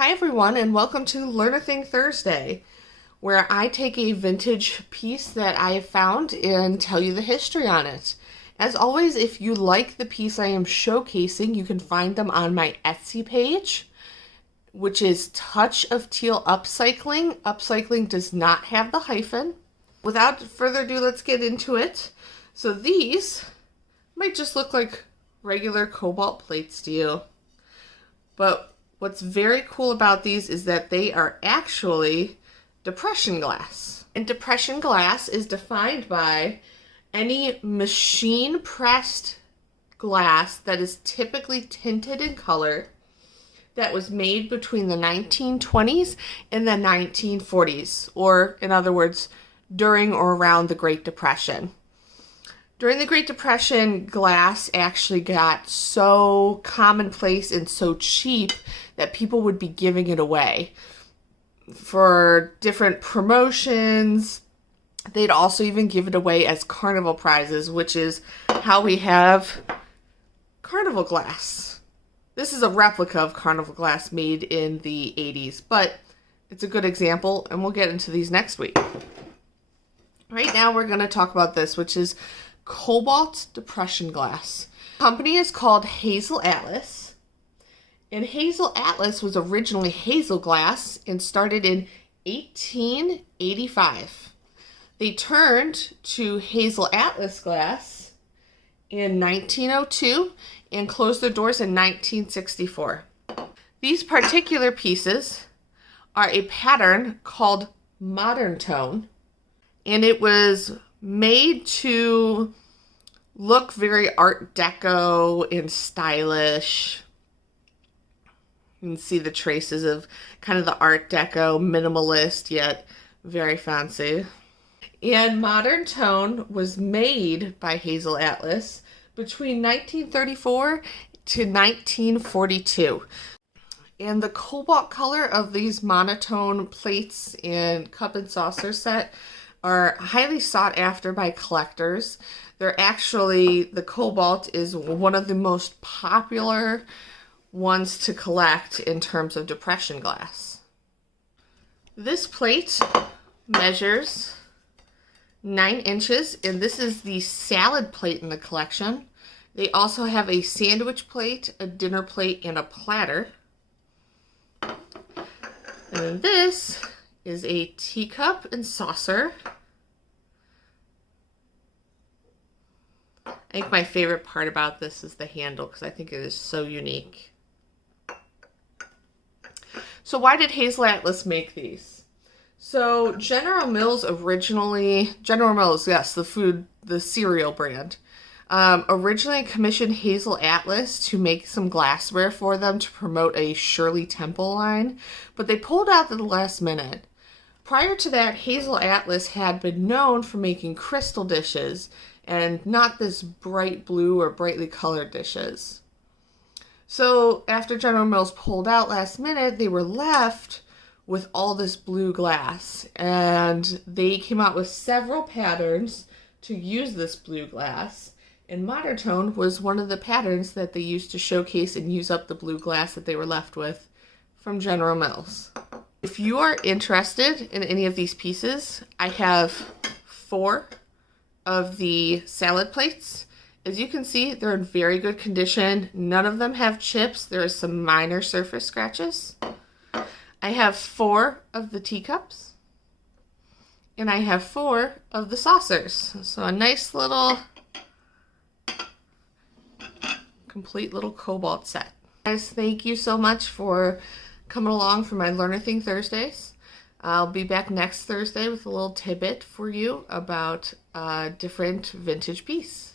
Hi everyone, and welcome to Learn a Thing Thursday, where I take a vintage piece that I have found and tell you the history on it. As always, if you like the piece I am showcasing, you can find them on my Etsy page, which is Touch of Teal Upcycling. Upcycling does not have the hyphen. Without further ado, let's get into it. So these might just look like regular cobalt plates to you, but what's very cool about these is that they are actually depression glass. And depression glass is defined by any machine-pressed glass that is typically tinted in color that was made between the 1920s and the 1940s, or in other words, during or around the Great Depression. During the Great Depression, glass actually got so commonplace and so cheap that people would be giving it away for different promotions. They'd also even give it away as carnival prizes, which is how we have carnival glass. This is a replica of carnival glass made in the 80s, but it's a good example, and we'll get into these next week. Right now, we're going to talk about this, which is Cobalt depression glass. The company is called Hazel Atlas, and Hazel Atlas was originally Hazel glass and started in 1885. They turned to Hazel Atlas glass in 1902 and closed their doors in 1964. These particular pieces are a pattern called Modern Tone, and it was made to look very Art Deco and stylish. You can see the traces of kind of the Art Deco, minimalist, yet very fancy. And Modern Tone was made by Hazel Atlas between 1934 to 1942. And the cobalt color of these monotone plates and cup and saucer set are highly sought after by collectors. The cobalt is one of the most popular ones to collect in terms of depression glass. This plate measures 9 inches, and this is the salad plate in the collection. They also have a sandwich plate, a dinner plate, and a platter. And then this is a teacup and saucer. I think my favorite part about this is the handle, because I think it is so unique. So why did Hazel Atlas make these? So General Mills, yes, the cereal brand, originally commissioned Hazel Atlas to make some glassware for them to promote a Shirley Temple line, but they pulled out at the last minute. Prior to that, Hazel Atlas had been known for making crystal dishes and not this bright blue or brightly colored dishes. So after General Mills pulled out last minute, they were left with all this blue glass, and they came out with several patterns to use this blue glass, and Modern Tone was one of the patterns that they used to showcase and use up the blue glass that they were left with from General Mills. If you are interested in any of these pieces, I have 4 of the salad plates. As you can see, they're in very good condition. None of them have chips. There are some minor surface scratches. I have 4 of the teacups, and I have 4 of the saucers. So a nice little, complete little cobalt set. Guys, thank you so much for coming along for my Learn a Thing Thursdays. I'll be back next Thursday with a little tidbit for you about a different vintage piece.